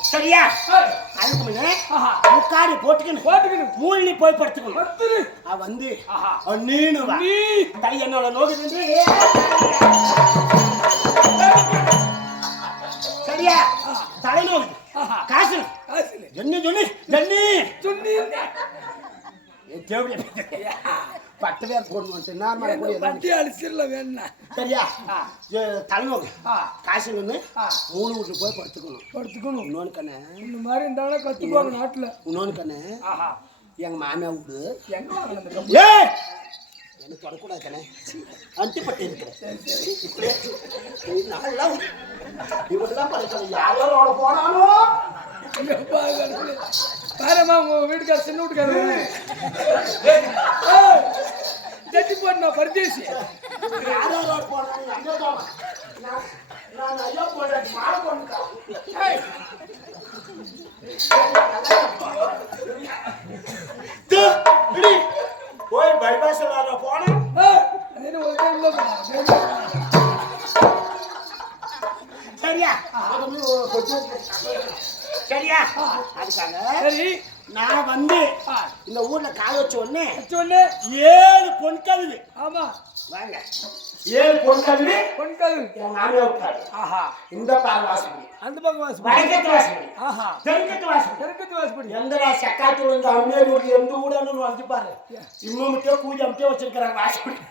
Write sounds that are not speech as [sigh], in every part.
சரியா? அதுக்கு முன்னே. முக்காடி போட்டுக்கணும் போட்டுக்கணும். போய் படுத்துக்கணும். வந்து. நீனு தலை என்னோட நோக்குது சரியா? தலை நோக்குது ஆஹா. காசு. என்ன சொல்லு சுண்ணி. பத்து பேர் போடணும் நார்மலா என்ன கூட எதுவும் பட்டி அடிச்சிடல வேணா சரியா? ஆ. ஏ, தலை நோக்கு ஆ. காசு நின்று. மூணு வீட்டுக்கு போய் படுத்துக்கணும் படுத்துக்கணும் இன்னொன்று கண்ணு. இந்த மாதிரி இருந்தாலும் கத்துக்குவாங்க நாட்டுல. இன்னொன்று கண்ணு. ஆஹா. எங்க மாமியா வீடு. எனக்கு தொடக்கூடாது கண்ணே. அண்டிப்பட்டு இருக்கிறேன். நல்லா இவெல்லாம் படிக்கணும் யாரோட போனாலும். பாரும்மா உங்க வீட்டுக்கார சின்ன வீட்டுக்காரர். ஏய், அது என்ன ஒரு time தான் போடணும். சரியா சரியா அதுக்காக சரி நான் வந்து இந்த ஊர்ல கால வச்ச உடனே உடனே ஏழு பொன் கழுது ஆமா. வாங்க. ஏழு பொன் கழுது பொன்கள் என் மாமியா உட்காரு. ஆஹா. இந்த பால் வாசப்படி அந்த பக்கம் வாசப்படி வடக்கத்து வாசப்படி ஆஹா. தெற்கத்து வாசப்படி தெற்கத்து வாசப்படி எந்தடா சக்காத்துல இருந்து அம்மேரி ஊருக்கு எந்த ஊடன்னு வந்து பாரு. இம்மமிட்டே பூஜை அமிட்டே வச்சிருக்கிறாங்க வாசப்படி [laughs]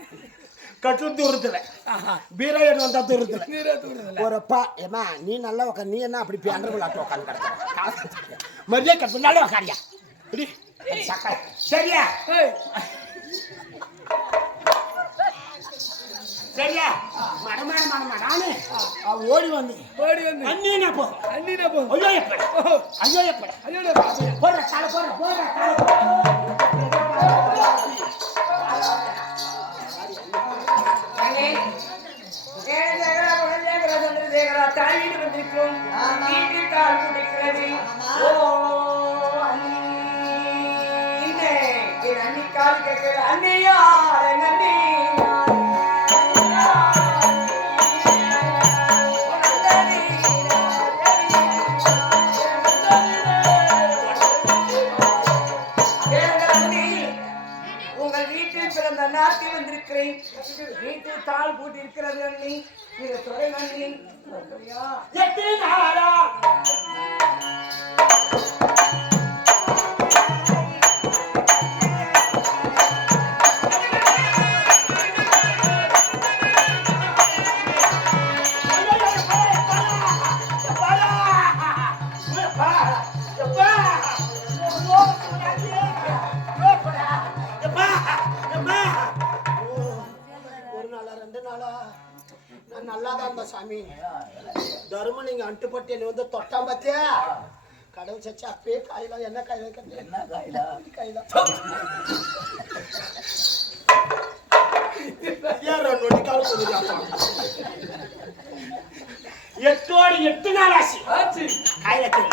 கட்டு தூரத்துல ஆஹா. பீரையன் வந்தா தூரத்துல. ஒரு அப்பா ஏமா நீ நல்லா உட்காந்து நீ என்ன அப்படி பேண்டர் விளாட்டு உட்காந்து கிடக்கிற மரியாதை கட்டு நல்லா உட்காரியா சரியா சரியா மடமான மடமாடான்னு அவ ஓடி வந்து ஓடி வந்து போ அண்ணினா போ ஐயோ எப்பட ஐயோ எப்பட தாயிடு வந்திருக்கும் குடிக்கிறது ஓ நாட்டில் வந்திருக்கிறேன். வீட்டில் தாள் போட்டிருக்கிறது அண்ணி. இது துறை அண்ணி. கடவுள் சச்சு அப்பயே காயில என்ன காயில என்ன காயில? காயில? எட்டோடு எட்டு நாள் ஆச்சு. காயிலத்தில்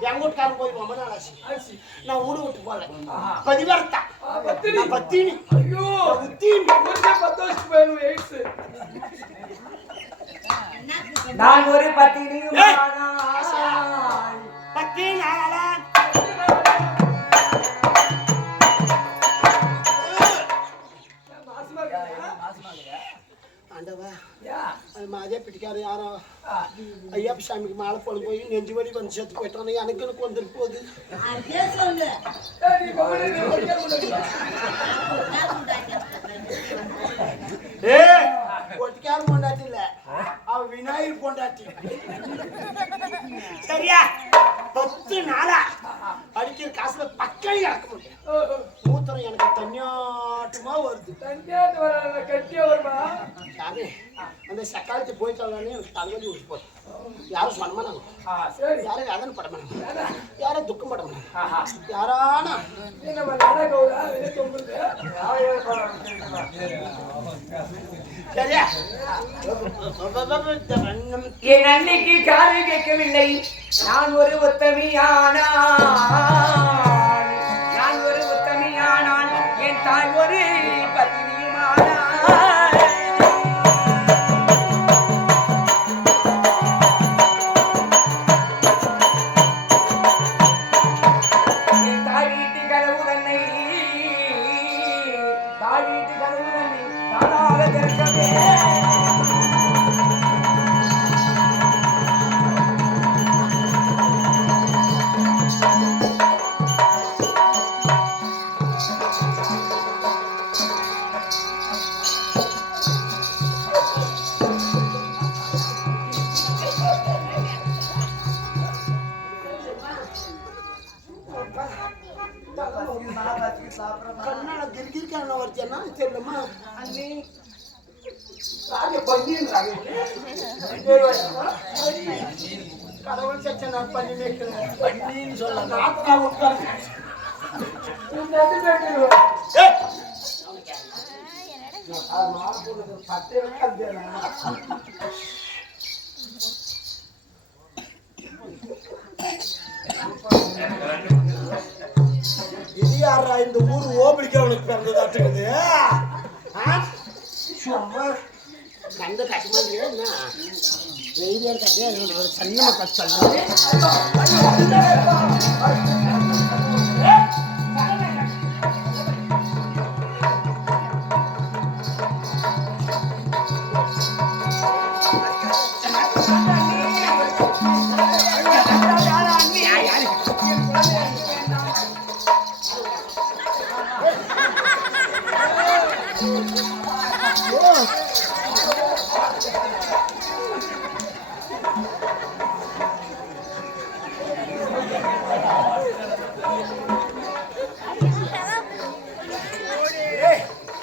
என் வீட்டுக்காரன் போய் ரொம்ப நாள் ஆச்சு. நான் ஊடு விட்டு போல பதிவர்த்தா. பத்தினி. நான் பத்தினி. ஐயோ. உத்தீனி பத்து வருஷம் போயிடும் எய்ட்ஸ். நான் ஒரு! ஆனாய். பத்தி நாளா? ஆண்டவா யா. அது மாதிரியே பிடிக்காது யாரோ? ஐயப்ப சாமிக்கு மாலை போட போய் நெஞ்சு வலி வந்து செத்து போயிட்டானே எனக்கு எனக்கு வந்துட்டு போகுது ஏய், நீ கம்முனு இரு, படிக்க முடியல. ஏ ஒட்டிக்கார பொண்டாட்டி இல்ல அவ விநாயகர் பொண்டாட்டி சரியா பத்து நாளா அடிக்கிற காசுல பக்கம் இறக்க முடியும் ஓ, ஓ. மூத்திரம் எனக்கு தனியாட்டமா வருது தனியாட்டு வர கட்டியா வருமா சாமி அந்த சக்காலத்து போயிட்டாங்கன்னு எனக்கு தலைவலி விட்டு போகுது யாரும் சொன்ன மாட்டாங்க ஆ, சரி யாரும் வேதனை பட மாட்டாங்க யாரும் துக்கம் பட மாட்டாங்க ஆஹா. யாரானா? நீ நம்ம நாடக கவுரா, வெளிய தொங்குறது. சரியா? என் அன்னைக்கு காது கேட்கவில்லை. நான் ஒரு உத்தமியானான் நான் ஒரு உத்தமியானான் என் தாய் ஒரு இது யாரா இந்த ஊர் ஓபிடிக்கிறவனுக்கு பிறந்ததாட்டுக்குது கண்ட கட்டுமாங்க என்ன? வெயிலியா இருக்காது ஒரு சின்ன கஷ்டம்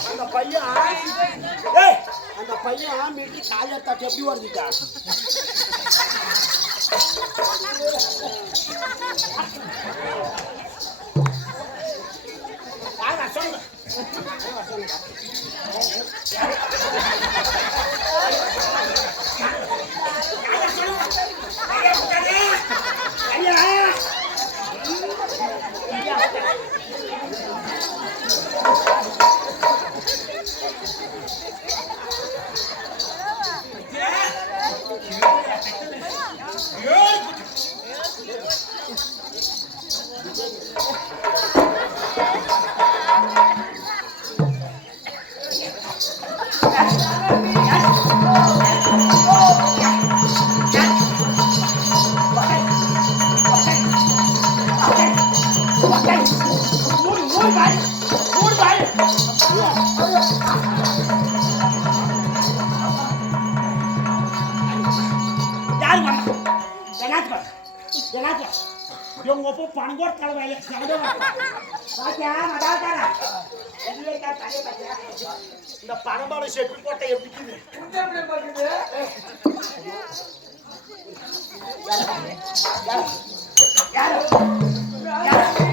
அந்த பையன் ஏய், அந்த பையன் மீட்டு காயத்தாட்டு எப்படி வருதுக்கா வாங்க, சொல்லுங்க. வாங்க, தலைவாயில பாத்தியா? மடாதாரா இந்த பணமான செட்டு போட்ட எப்படி யாரு? பொட்டான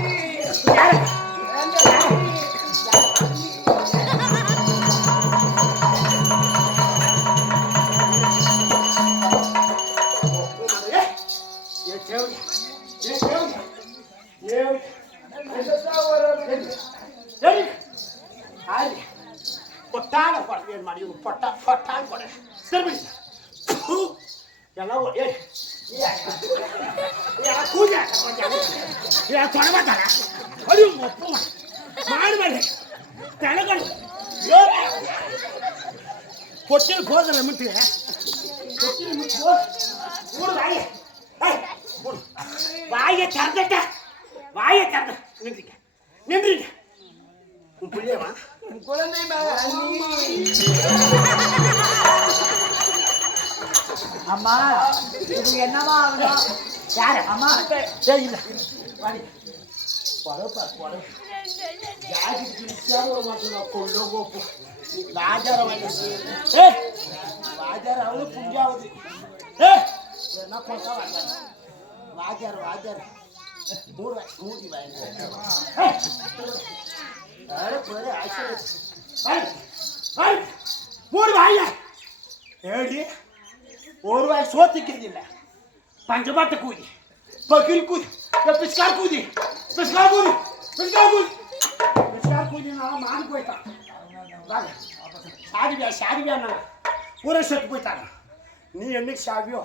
அம்மா இது என்னவா ஆகணும் யாரு? அம்மா. இல்ல. வாடி. பரப்பா என்ன மூடி வாங்க மூணு வாய ஏடி ஒரு வாய் சோத்திக்கிறதில்ல. பஞ்சபாட்ட கூதி பகில் கூதி பிஸ்கார் கூதி பிஸ்கார் கூதி பிஸ்கார் கூதி. பிஸ்கார் கூதினால மாறி போயிட்டான். சாதிவியா சாதிவியா நாங்க. ஊரை செத்து போயிட்டாங்க. நீ என்னைக்கு சாவியோ?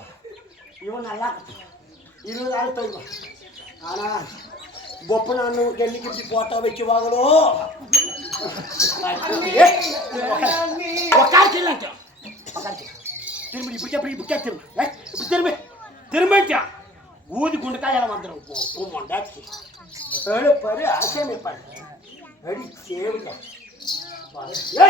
இவன் நல்லா இருபது ஆள் தருவான் ஆனால் பொப்பனான்னு என்னைக்கு இப்படி போட்டா வைக்குவாங்களோ திரும்பி இப்படி அப்படி இப்படி திரும்ப இப்படி திரும்பி திரும்பிட்டான் ஊதி குண்டு காயெல்லாம் வந்துடும் போ பூமோண்டாச்சு எழுப்பாரு அசேமி பாரு அடி சேவில என்ன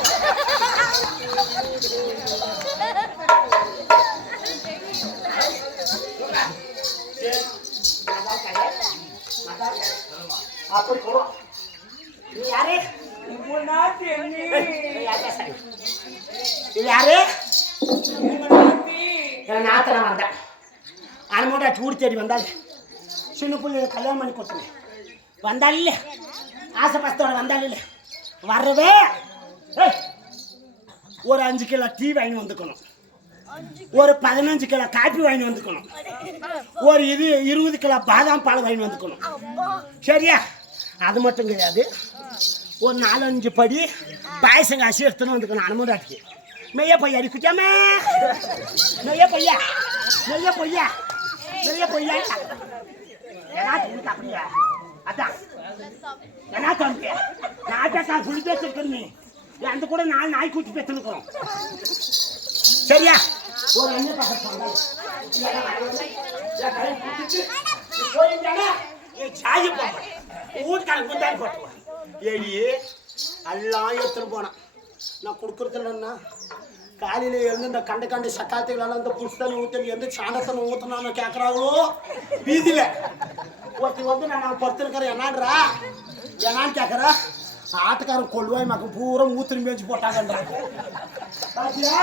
அப்படி போறோம் நீ யாரு? நீ யாரு? என் நாத்தனை வந்தேன் அனுமோட சூடு தேடி வந்தாள் சின்ன பிள்ளை கல்யாணம் பண்ணி கொடுத்தேன் வந்தாள் இல்லை ஆசை பஸ்தோட வந்தாள் இல்லை வர்றவே ஏய், ஒரு அஞ்சு கிலோ டீ வாங்கி வந்துக்கணும். ஒரு பதினஞ்சு கிலோ காப்பி வாங்கி வந்துக்கணும். ஒரு இது இருபது கிலோ பாதாம் பால் வாங்கி வந்துக்கணும். சரியா? அது மட்டும் கிடையாது. ஒரு நாலஞ்சு படி பாயசம் காசு எடுத்துன்னு வந்துக்கணும் அனுமதாட்டிக்கு மெய்ய பையா அடி குட்டியாமே மெய்ய பையா மெய்ய பொய்யா. மெய்ய பொய்யா. ஏன்னா உனக்கு அப்படியா? அதான். என்ன தம்பியா நாட்டக்கா புளி பேசிருக்க நீ அந்த கூட நாலு நாய் கூட்டி பேசிருக்கிறோம் சரியா? ஒரு அண்ணன் பக்கம் சொன்னாரு. என் போட்டுவான் பிடிச்சிட்டு, ஏடி எல்லாம் எடுத்துட்டு போனான். நான் கொடுக்குறதில்லன்னா காலையில் எழுந்து இந்த கண்டு கண்டு சக்காத்துக்களால இந்த புஷ்தனி ஊற்றி எந்த சாணத்தனை ஊத்தனான்னு கேட்குறாங்களோ வீதியில் ஒருத்தி வந்து நான் நான் பொறுத்திருக்கிறேன். என்னான்றா? என்னான்னு கேட்குறேன் ஆட்டுக்காரன் கொள்வாய் மக்கள் பூரா மூத்திரி மேய்ச்சி போட்டாங்கன்றாங்க பாத்தியா?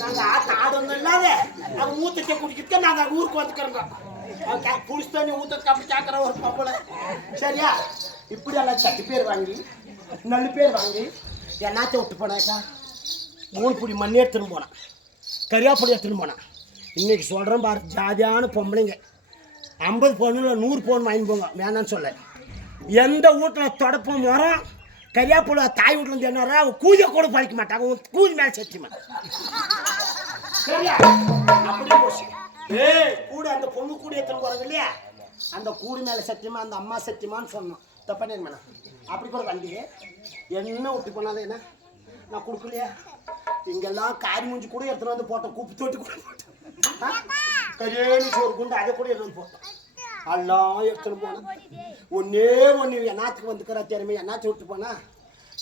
நாங்க ஆட்ட ஆடணும் இல்லாத அது மூத்தத்தை குடிக்கிறதுக்கு நாங்க ஊருக்கு வந்துக்கிறோங்க புடிச்சு தண்ணி ஊத்துறதுக்கு அப்படி கேட்குற ஒரு பொம்பளை. சரியா? இப்படி எல்லாம் சட்டி பேர் வாங்கி நல்ல பேர் வாங்கி என்னாச்சும் விட்டு போனாக்கா? மூணு புடி மண்ணே எடுத்துன்னு போனான். கரியாப்புடி எடுத்துன்னு போனான். இன்னைக்கு சொல்கிறேன் பாரு ஜாதியான பொம்பளைங்க. ஐம்பது பவுனில் நூறு பவுன் வாங்கி போங்க வேணான்னு சொல்ல. எந்த வீட்டில் தொடப்பம் மரம் கரியாப்புல தாய் வீட்டுல இருந்து என்ன கூதிய கூட பழிக்க மாட்டாங்க உன் கூதி மேலே சத்தியமா சரியா? அப்படியே போச்சு. ஏய் கூட அந்த பொண்ணு கூட எத்தனை போறது இல்லையா? அந்த கூடி மேலே சத்தியமா அந்த அம்மா சத்தியமான்னு சொன்னோம் தப்பானே மேடம் அப்படி கூட வண்டி. என்ன ஒட்டி போனாலும் என்ன? நான் கொடுக்கலையா? இங்கெல்லாம் காரி மூஞ்சி கூட எடுத்துட்டு வந்து போட்டோம் கூப்பிட்டு தொட்டி கூட போட்டோம் ஆ? சோறு குண்டு அதை கூட எடுத்து வந்து போட்டோம் எல்லாம் எடுத்துட்டு போனேன் ஒன்னே ஒன்று என்னாத்துக்கு வந்துக்கிற திறமை என்னாச்சு விட்டு போனா?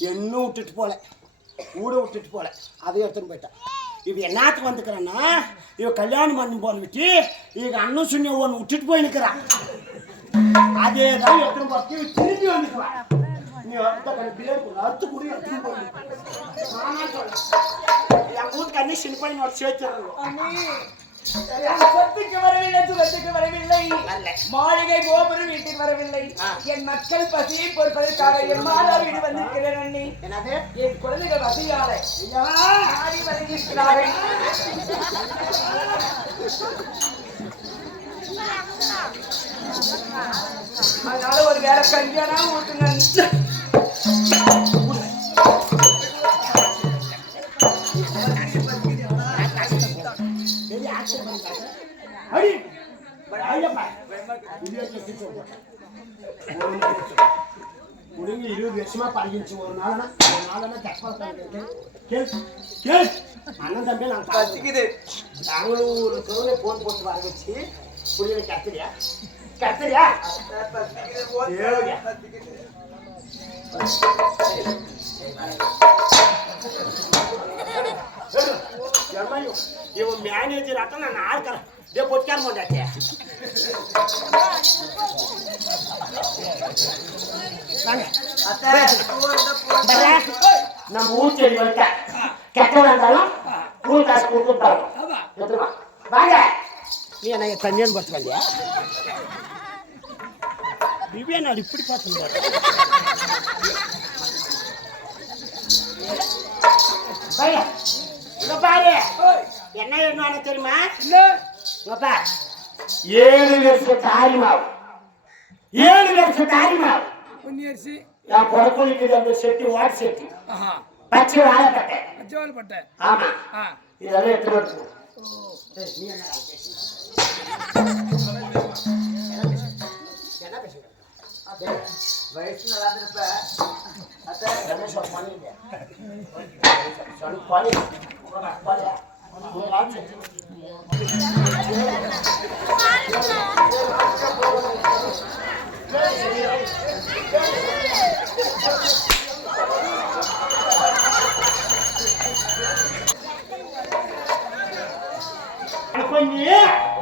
என்ன விட்டுட்டு போல. ஊட விட்டுட்டு போல. அதை எடுத்துன்னு போயிட்டான். இவ என்னத்துக்கு வந்துக்கிறேன்னா இவ கல்யாணம் பண்ணி போன விட்டு இவங்க அண்ணன் சுண்ணிய ஒன்று விட்டுட்டு போயிருக்கிறான் நிற்கிறான் அதே தான் எடுத்துன்னு போட்டு திரும்பி வந்துக்கிறான் நீ அறுத்து எடுத்துன்னு போய் என் வீட்டுக்கு அண்ணி சின்ன பையனோட சேர்த்துறாங்க சொத்துக்கு வரவில்லை சுகத்துக்கு வரவில்லை. மாளிகை கோபுரம் வீட்டுக்கு வரவில்லை. என் மக்கள் பசியை பொறுப்பதற்காக என் மாதா வீடு வந்திருக்கிறேன் அண்ணி. என் குழந்தைகள் வசியால ஆடி வருகிறார்கள். அதனால ஒரு வேலை கல்யாணா ஊட்டுங்க. அண்ணி. பெரிய ஆக்ஷன் அடி ஐயப்பா முடிஞ்சு இருபது வருஷமா பழகிச்சு ஒரு நாள்னா ஒரு நாள்னா தப்பா கேள் கேள் அண்ணன் தம்பி நான் பசிக்குது பெங்களூர் இருக்கிறவங்க போன் போட்டு வர வச்சு புரியல கத்துறியா கத்துறியா ஏழுங்க. எம்மாயு, இவன் மேனேஜர் ஆட்டம் நான் ஆளுக்கிறேன் இதே பொட்டிக்கார மாட்டாச்சே வாங்க பரே, நம்ம ஊர் செடி வளர்த்த கெட்ட இருந்தாலும் கூலி காசு கொடுத்துட்டாங்க ஆமா எடுத்துட்டு வா. வாங்க நீ என்ன தண்ணியன் பார்த்து வந்தியா விவேன் அது இப்படி பார்த்துருந்தாரு பாரு இங்க பாரு என்ன என்ன தெரியுமா? என்ன? இங்க பாரு. ஏழு வருஷம் தாரி மாவு. ஏழு வருஷம் தாரி மாவு. பொன்னி அரிசி நான் புறக்குளிக்கு அந்த செட்டி வாட் செட்டி. ஆஹா. பச்சை வாழைப்பட்டை. அச்சவால் பட்டை ஆமா. ஆ. இதெல்லாம் எடுத்துட்டு வந்து ஏய், நீ என்ன என்ன பேசுங்க வயசு நல்லா இருப்ப என்ன சொல்ல பண்ணிங்க சொல்லு பண்ணி. பண்ணி. நீ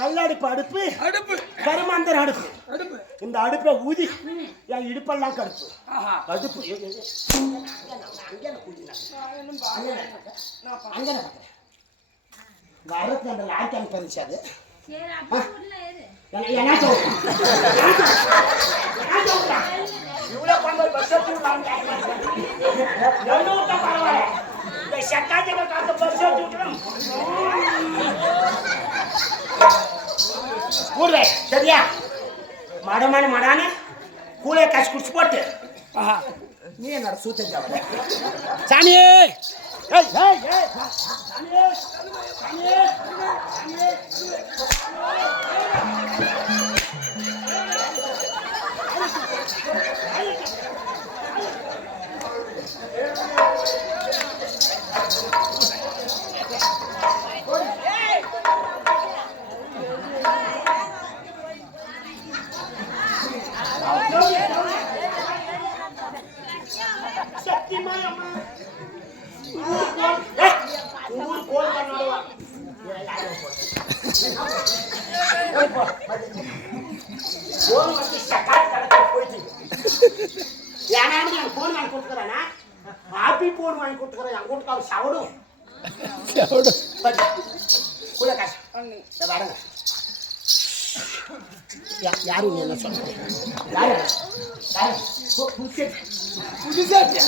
கல்லடுப்பு அடுப்பு அடுப்பு. கருமாந்தர் அடுப்பு. அடுப்பு. இந்த அடுப்பை ஊதி என் இடுப்பெல்லாம் கடுப்பு. அடுப்பு அங்கே ஊதினா. அங்கே வரது அந்த லாய்க்கான் பரிசு அது. பரவாயில்ல. இந்த காத்து ஊர்வே, சரியா? மடமான மடான கூலைய காசு குடிச்சு போட்டு. நீ என்னோட யாரு நீ என்ன சொல்றீங்க யாரு புது சட்டி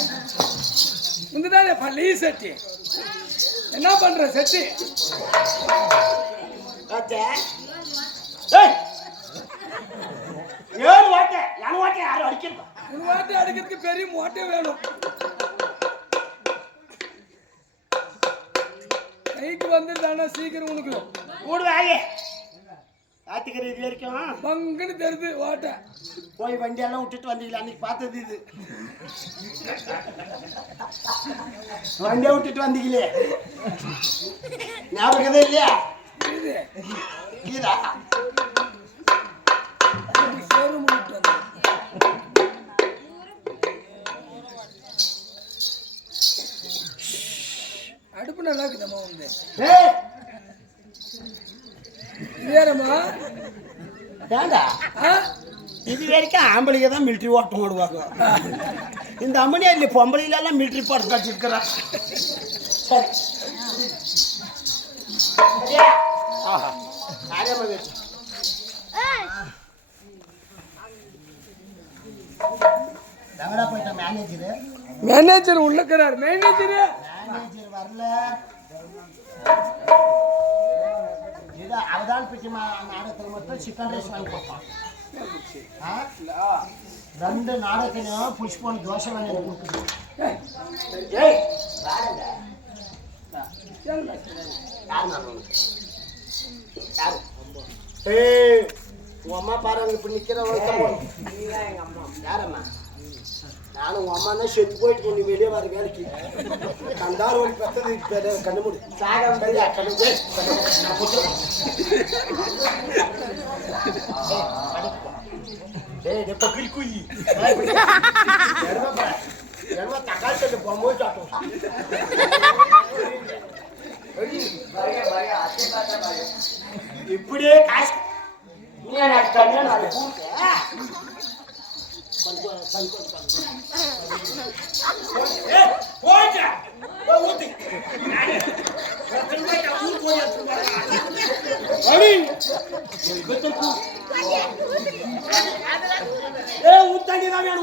முந்ததானே பள்ளி சட்டி என்ன பண்ற சட்டி ஏழு வாட்டை என் வாட்டை யாரும் அடிக்கிறப்பா ஒரு வாட்டை அடிக்கிறதுக்கு பெரிய மோட்டை வேணும் கைக்கு வந்துட்டானா சீக்கிரம் உனக்கு. மூடு வாயே காத்துக்கிற இது வரைக்கும் பங்குன்னு தெரியுது ஓட்டை. போய் வண்டியெல்லாம் விட்டுட்டு வந்தீங்களா? அன்னைக்கு பார்த்தது இது. வண்டியை விட்டுட்டு வந்தீங்களே? ஞாபகம் இல்லையா? வந்தேன். அடுப்பு நல்லா இருக்குதம்மா வந்து வேறம்மா ஏண்டா? இது வரைக்கும் ஆம்பளைங்க தான் மிலிட்ரி ஓட்டம் ஓடுவாங்க இந்த அம்மனியாரில் பொம்பளையிலெல்லாம் மிலிட்ரி போட்டு சரி? ஆஹா. மேனேஜரு மேனேஜர் உள்ளக்கிறார். மேனேஜர் மேனேஜர் வரல. இது அவதான் பிடிச்சி நாடகத்துக்கு மட்டும் சிக்கன் ரைஸ் வாங்கி கொடுப்பான் ஆ? ரெண்டு நாடகத்திலையும் புஷ்பம் தோசை வாங்கி கொடுக்குது. ஏய் உன் அம்மா பாருங்க இப்ப நிக்கிறவங்க நீதான் எங்க அம்மா. யாரம்மா? நானும் உன் அம்மா தான் செத்து போயிட்டு நீ வெளியே வர வேலைக்கு கண்டாரு ஒரு பெத்தது கண்ணு முடி சாக சரியா கண்ணு ஏய், கண்ணு மூடு. நான் புடிச்சிடுறேன். ஏய், படுப்பா. ஏய் டே பக்கிரி குயி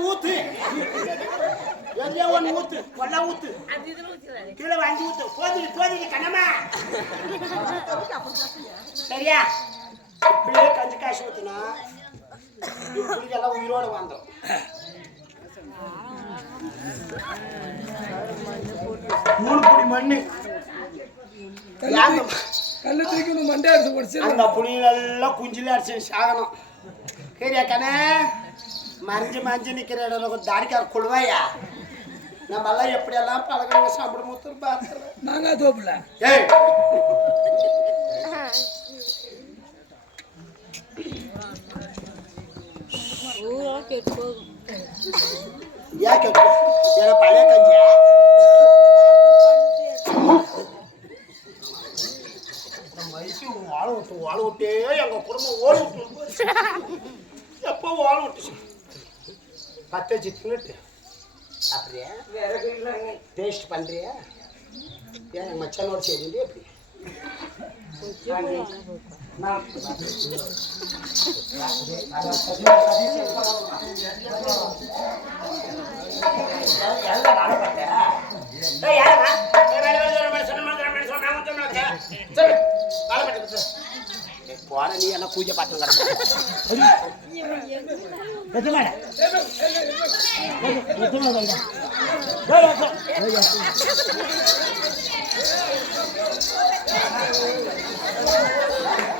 ஊத்து ஒன்று ஊத்து. கொல்லா ஊத்து கீழே வாங்கி ஊத்து கண்ணம்மா சரியா பிள்ளைய கஞ்சி காசு ஊத்துனா இப்படிக்கெல்லாம் உயிரோட வந்துடும் மூணு புடி மண்ணு. கல்லு தூக்கி மண்டை எடுத்து படிச்சு அந்த புளியெல்லாம் குஞ்சில அடிச்சு சாகணும். சரியா கண்ணே மறைஞ்சு மறைஞ்சு நிக்கிற இடம் தாடிக்கார கொள்வாயா நம்ம எல்லாம் எப்படியெல்லாம் பழகணும் சாப்பிட மூத்தர் பார்த்துறேன் மாங்காய் தோப்புல. ஏய். ஏன் கேட்க ஏன்னா பழைய வயசு வாழ விட்டு எங்க குடும்பம் ஓடி விட்டு எப்போ வாழ விட்டுச்சு பத்து வச்சு தின்னுட்டு விறகு இல்லைங்க டேஸ்ட் பண்ணுறியா ஏன் மச்சானோட சரி எப்படி போன நீ எல்லாம் பூஜை பார்த்து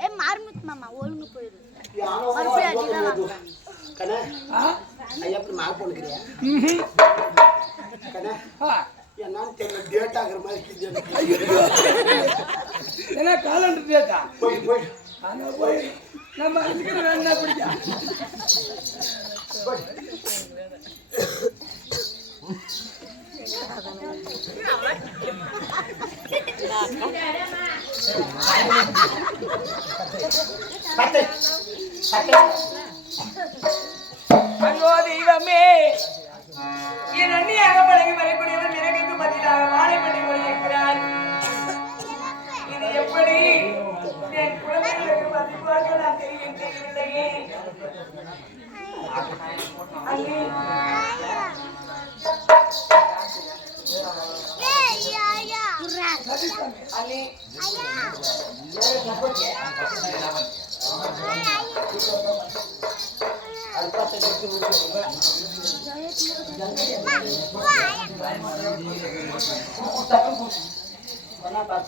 ஏ மார்முத் மாமா ஒழுங்கு போயிரு கண்ணே ஆ ஐயா அப்படி மால் பொண்ணுக்கிறியா கண்ணே ஆ என்னன்னு தெரியல டேட் ஆகுற மாதிரி. ஏன்னா காலண்டர் டேட்டா போய் போய். அங்க போய் நம்ம அஞ்சுக்கிற வேணா பிடிக்கா பத்து பத்து ஐயோ தெய்வமே. என் அண்ணியாக பழகி வரக்கூடியவர் எனக்கு பதிலாக மாலை பண்ணி கொண்டிருக்கிறார் இது எப்படி? என் குழந்தைகளுக்கு மதிப்பாக நான் தெரியும் தெரியவில்லையே அண்ணி. அண்ணி. பத்து எடுத்து விட்டு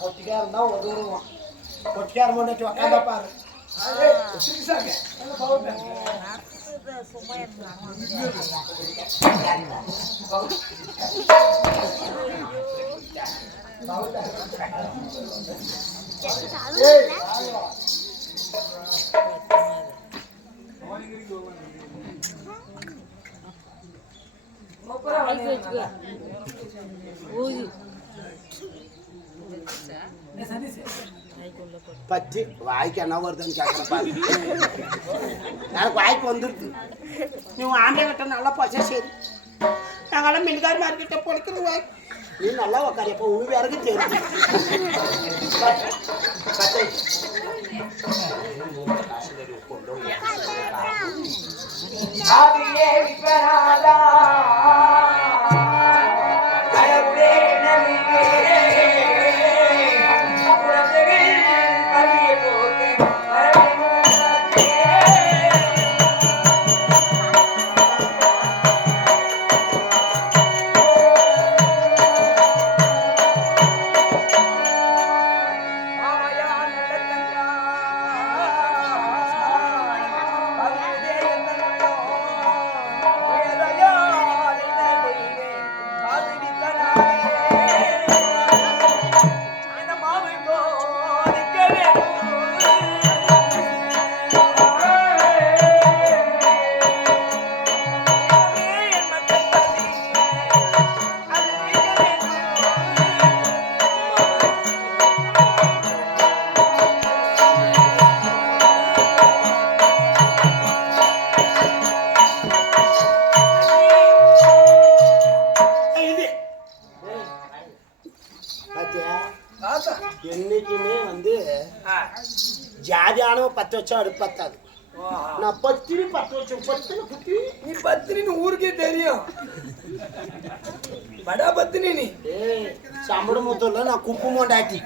பொட்டிக்கா இருந்தா உதவுருவான் பொட்டிக்கா இருந்தா உட்காந்தா பாரு சிக்ஸாங்க பவர் பேங்க் பச்சு வாய்க்கு என்ன வருதுன்னு கேட்குறேன் பாரு. எனக்கு வாய்க்கு வந்துருது. நீ ஆண்டை கிட்ட நல்லா பச்சை சரி. நாங்களாம் மின்கார் மார்க்கிட்ட பொறுக்கிற வாய் நீ நல்லா உக்காரியப்போ உன் வேறக்கு தெரியும் பச்சை. அது விஸ்வநாதா பத்து வச்சா அடுப்பு பத்தாது. நான் பத்தினி பத்து வச்சேன் பத்தினி குத்தி நீ பத்தினின்னு ஊருக்கே தெரியும். படா பத்தினி நீ. ஏய் சம்பள மூத்தூர்ல நான் குப்பு மோண்டாட்டி